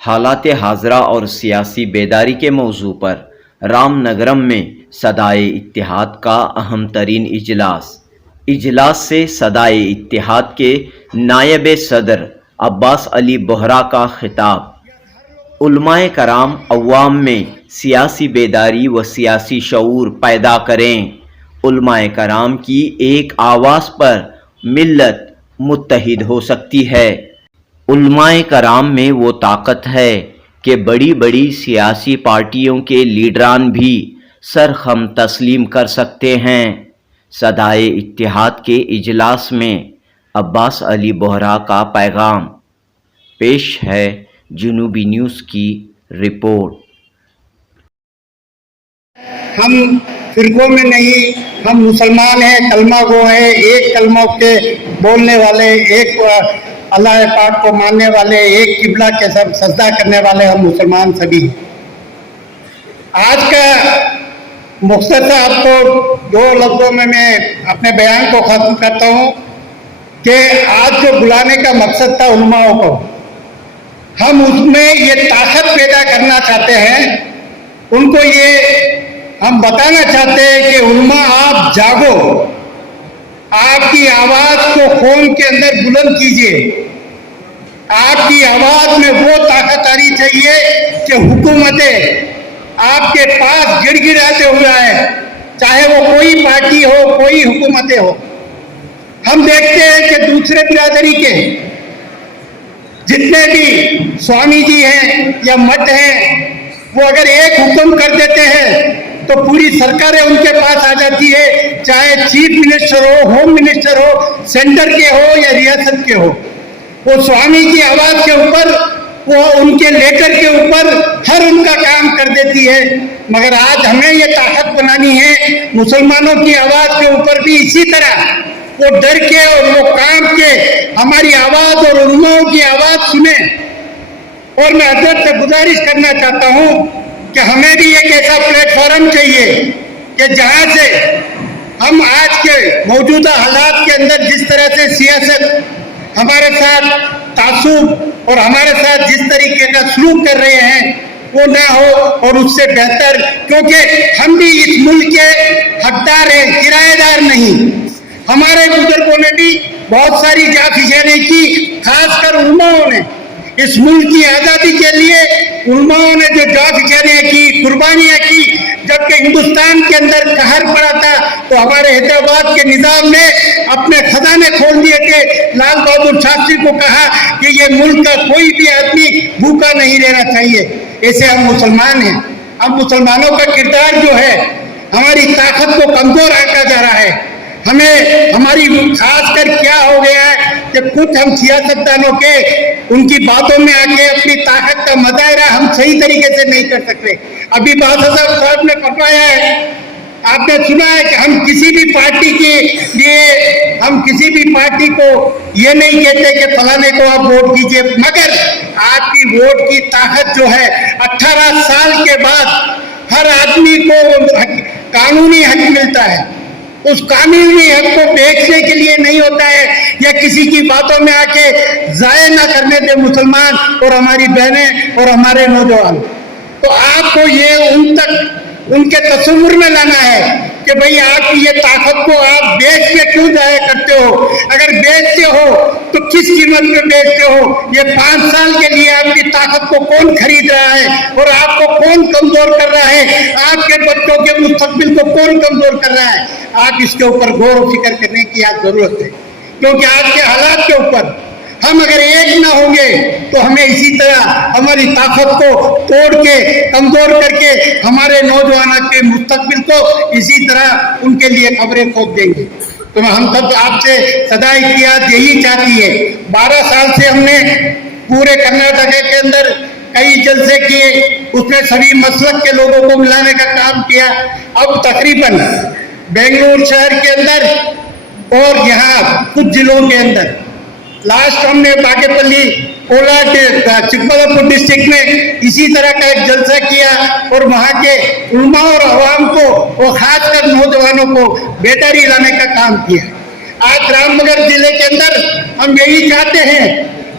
حالات حاضرہ اور سیاسی بیداری کے موضوع پر رام نگرم میں صدائے اتحاد کا اہم ترین اجلاس سے صدائے اتحاد کے نائب صدر عباس علی بوہرا کا خطاب۔ علماء کرام عوام میں سیاسی بیداری و سیاسی شعور پیدا کریں۔ علماء کرام کی ایک آواز پر ملت متحد ہو سکتی ہے۔ علماء کرام میں وہ طاقت ہے کہ بڑی بڑی سیاسی پارٹیوں کے لیڈران بھی سر خم تسلیم کر سکتے ہیں۔ صدائے اتحاد کے اجلاس میں عباس علی بوہرا کا پیغام۔ پیش ہے جنوبی نیوز کی رپورٹ۔ ہم فرقوں میں نہیں، ہم مسلمان ہیں، کلمہ گو ہیں، ایک کلمہ کے بولنے والے، ایک اللہ پاک کو ماننے والے، ایک قبلہ کے سب سجدہ کرنے والے ہم مسلمان سبھی۔ آج کا مختصر آپ کو دو لفظوں میں اپنے بیان کو ختم کرتا ہوں کہ آج جو بلانے کا مقصد تھا علماء کو، ہم اس میں یہ طاقت پیدا کرنا چاہتے ہیں، ان کو یہ ہم بتانا چاہتے ہیں کہ علماء آپ جاگو، آپ کی آواز کو خون کے اندر بلند کیجیے۔ آپ کی آواز میں وہ طاقت آنی چاہیے کہ حکومتیں آپ کے پاس گڑ گڑاتے ہوئے آئے، چاہے وہ کوئی پارٹی ہو، کوئی حکومتیں ہو۔ ہم دیکھتے ہیں کہ دوسرے برادری کے جتنے بھی سوامی جی ہیں یا مٹھ ہیں، وہ اگر ایک حکم کر دیتے ہیں تو پوری سرکاریں ان کے پاس آ جاتی ہے، چاہے چیف منسٹر ہو، ہوم منسٹر ہو، سینٹر کے ہو یا ریاست کے ہو۔ وہ سوامی کی آواز کے اوپر، وہ ان کے لیٹر کے اوپر ہر ان کا کام کر دیتی ہے۔ مگر آج ہمیں یہ طاقت بنانی ہے، مسلمانوں کی آواز کے اوپر بھی اسی طرح وہ ڈر کے اور وہ کام کے ہماری آواز اور علماء کی آواز سنیں۔ اور میں حضرت سے گزارش کرنا چاہتا ہوں کہ ہمیں بھی ایک ایسا پلیٹ فارم چاہیے کہ جہاں سے ہم آج کے موجودہ حالات کے اندر جس طرح سے سیاست ہمارے ساتھ تعصب اور ہمارے ساتھ جس طریقے کا سلوک کر رہے ہیں وہ نہ ہو، اور اس سے بہتر، کیونکہ ہم بھی اس ملک کے حقدار ہیں، کرایہ دار نہیں۔ ہمارے بزرگوں نے بھی بہت ساری جافجانیں کی، خاص کر علماؤں نے اس ملک کی آزادی کے لیے علماؤں نے جو جافجانیں کی، قربانیاں کی۔ جبکہ ہندوستان کے اندر قہر پڑا تھا تو ہمارے حیدرآباد کے نظام نے اپنے خزانے کھول دیے تھے، لال بہادر شاستری کو کہا کہ یہ ملک کا کوئی بھی آدمی بھوکا نہیں رہنا چاہیے۔ ایسے ہم مسلمان ہیں، ہم مسلمانوں کا کردار جو ہے، ہماری طاقت کو کمزور آتا جا رہا ہے۔ ہمیں ہماری خاص کر کیا ہو گیا ہے کہ کچھ ہم سیاستدانوں کے ان کی باتوں میں آ کے اپنی طاقت کا مظاہرہ ہم صحیح طریقے سے نہیں کر سکتے۔ ابھی بادشاہ صاحب نے فرمایا ہے، آپ نے سنا ہے کہ ہم کسی بھی پارٹی کے لیے، ہم کسی بھی پارٹی کو یہ نہیں کہتے کہ فلانے کو آپ ووٹ کیجئے، مگر آپ کی ووٹ کی طاقت جو ہے 18 سال کے بعد ہر آدمی کو قانونی حق ملتا ہے۔ اس قانونی حق کو بیچنے کے لیے نہیں ہوتا ہے یا کسی کی باتوں میں آ کے ضائع نہ کرنے دے مسلمان اور ہماری بہنیں اور ہمارے نوجوان۔ تو آپ کو یہ ان تک ان کے تصور میں لانا ہے کہ بھئی آپ کی یہ طاقت کو آپ بیچ کے کیوں ضائع کرتے ہو؟ اگر بیچتے ہو تو کس قیمت پہ بیچتے ہو؟ یہ 5 سال کے لیے آپ کی طاقت کو کون خرید رہا ہے اور آپ کو کون کمزور کر رہا ہے؟ آپ کے بچوں کے مستقبل کو کون کمزور کر رہا ہے؟ آپ اس کے اوپر غور و فکر کرنے کی آج ضرورت ہے، کیونکہ آج کے حالات کے اوپر ہم اگر ایک نہ ہوں گے تو ہمیں اسی طرح ہماری طاقت کو توڑ کے کمزور کر کے ہمارے نوجوانوں کے مستقبل کو اسی طرح ان کے لیے خبریں کھود دیں گے۔ تو ہم سب آپ سے صدائے اتحاد یہی چاہتی ہے۔ 12 سال سے ہم نے پورے کرناٹک کے اندر کئی جلسے کیے، اس میں سبھی مسلک کے لوگوں کو ملانے کا کام کیا۔ اب تقریباً بنگلور شہر کے اندر اور یہاں کچھ ضلعوں کے اندر، لاسٹ ہم نے باگے پلی کولہاٹ چکبಳ್ಳاپور ڈسٹرکٹ میں اسی طرح کا ایک جلسہ کیا اور وہاں کے علماء اور عوام کو اور خاص کر نوجوانوں کو بیداری لانے کا کام کیا۔ آج رام نگر ضلع کے اندر ہم یہی چاہتے ہیں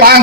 5